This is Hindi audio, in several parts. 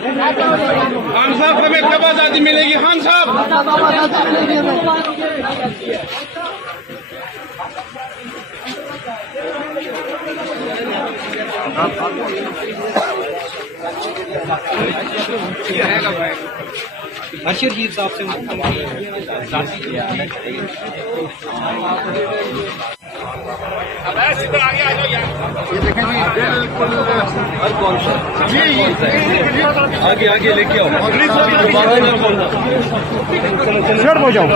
खान साहब हमें कब आजादी मिलेगी? खान साहब हर्षदीप साहब से आगे आ जाओ यार। आगे आगे लेके आओ। हो जाओ।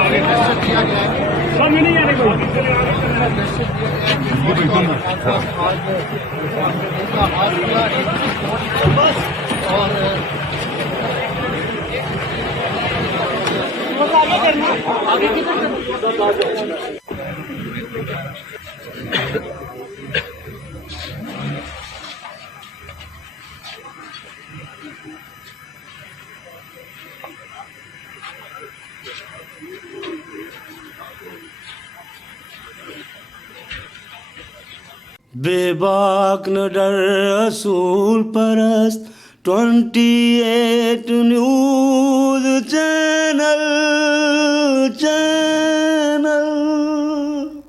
बेबाक न डर असूल परस्त 28 न्यूज़।